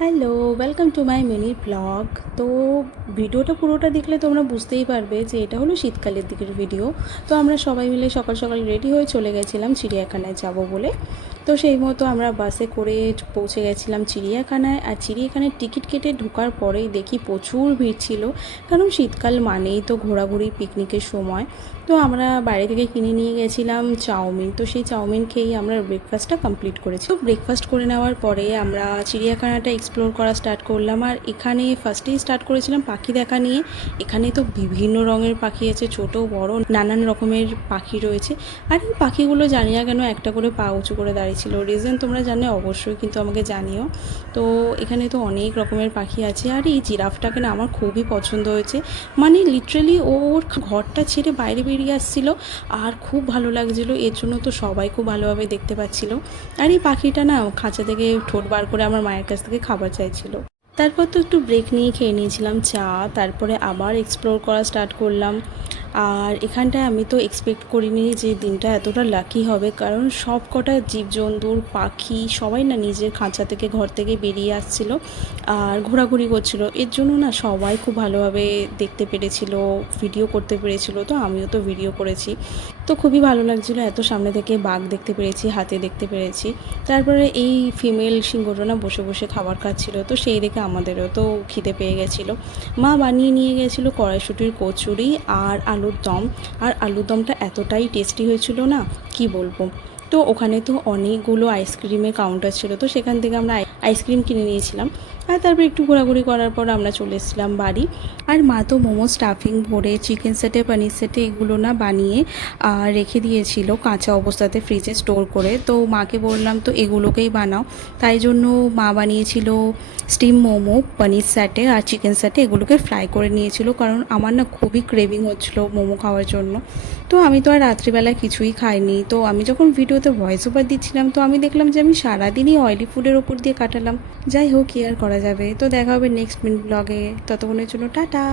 Hello, welcome to my mini blog. তো ভিডিওটা পুরোটা দেখলে তোমরা বুঝতেই পারবে যে এটা হলো শীতকালের দিকের ভিডিও। তো আমরা সবাই মিলে সকাল সকাল রেডি হয়ে চলে গেছিলাম চিড়িয়াখানায় যাব বলে। তো সেই মতো আমরা বাসে করে পৌঁছে গেছিলাম চিড়িয়াখানায়। আর চিড়িয়াখানায় টিকিট কেটে ঢোকার পরেই দেখি প্রচুর ভিড় ছিল, কারণ শীতকাল মানেই তো ঘোরাঘুরি পিকনিকের সময়। তো আমরা বাইরে থেকে কিনে নিয়ে গেছিলাম চাউমিন। তো সেই চাউমিন খেয়েই আমরা ব্রেকফাস্টটা কমপ্লিট করেছি। তো ব্রেকফাস্ট করে নেওয়ার পরে আমরা চিড়িয়াখানাটা এক্সপ্লোর করা স্টার্ট করলাম। আর এখানে ফার্স্টেই স্টার্ট করেছিলাম পাখি দেখা নিয়ে। এখানে তো বিভিন্ন রঙের পাখি আছে, ছোট বড় নানান রকমের পাখি রয়েছে। আর এই পাখিগুলো জানি না কেন একটা করে পা উঁচু করে দাঁড়িয়েছিল। রিজন তোমরা জানো অবশ্যই কিন্তু আমাকে জানিও। তো এখানে তো অনেক রকমের পাখি আছে। আর এই জিরাফটাকে না আমার খুবই পছন্দ হয়েছে। মানে লিটারেলি ওর ঘরটা ছেড়ে বাইরে বেরিয়ে আসছিল আর খুব ভালো লাগছিলো। এর জন্য তো সবাই খুব ভালোভাবে দেখতে পাচ্ছিল। আর এই পাখিটা না খাঁচা থেকে ঠোঁট বার করে আমার মায়ের কাছ থেকে খাবার চাইছিল। তারপর তো একটু ব্রেক নিয়ে খেয়ে নিয়েছিলাম চা। তারপরে আবার এক্সপ্লোর করা স্টার্ট করলাম। আর এখানটায় আমি তো এক্সপেক্ট করিনি যে দিনটা এতটা লাকি হবে, কারণ সব কটা জীবজন্তুর পাখি সবাই না নিজের খাঁচা থেকে ঘর থেকে বেরিয়ে আসছিল আর ঘোরাঘুরি করছিল। এর জন্য না সবাই খুব ভালোভাবে দেখতে পেরেছিল, ভিডিও করতে পেরেছিল। তো আমিও তো ভিডিও করেছি। তো খুবই ভালো লাগছিলো, এত সামনে থেকে বাঘ দেখতে পেরেছি, হাতি দেখতে পেরেছি। তারপরে এই ফিমেল সিংহটা না বসে বসে খাবার খাচ্ছিল। তো সেই দেখে আমাদেরও তো খিদে পেয়ে গেছিলো। মা বানিয়ে নিয়ে গেছিলো কড়াইশুঁটির কচুরি আর আলুর দম। আর আলুর দমটা এতটাই টেস্টি হয়েছিল না, কি বলবো। তো ওখানে তো অনেকগুলো আইসক্রিমের কাউন্টার ছিল, তো সেখান থেকে আমরা আইসক্রিম কিনে নিয়েছিলাম। আর তারপর একটু ঘোরাঘুরি করার পর আমরা চলে এসেছিলাম বাড়ি। আর মা তো মোমো স্টাফিং ভরে চিকেন সেটে পনির সেটে এগুলো না বানিয়ে রেখে দিয়েছিল কাঁচা অবস্থাতে ফ্রিজে স্টোর করে। তো মাকে বললাম তো এগুলোকেই বানাও। তাই জন্য মা বানিয়েছিল স্টিম মোমো পনির সেটে আর চিকেন সেটে, এগুলোকে ফ্রাই করে নিয়েছিল। কারণ আমার না খুবই ক্রেভিং হচ্ছিলো মোমো খাওয়ার জন্য। তো আমি তো আর রাত্রিবেলা কিছুই খাইনি। তো আমি যখন ভিডিওতে ভয়েস ওভার দিচ্ছিলাম, তো আমি দেখলাম যে আমি সারাদিনই অয়েলি ফুডের ওপর দিয়ে কাটালাম। যাই হোক, কি আর করা যাবে। তো দেখা হবে নেক্সট মিনিট ব্লগে। ততক্ষণের জন্য টাটা।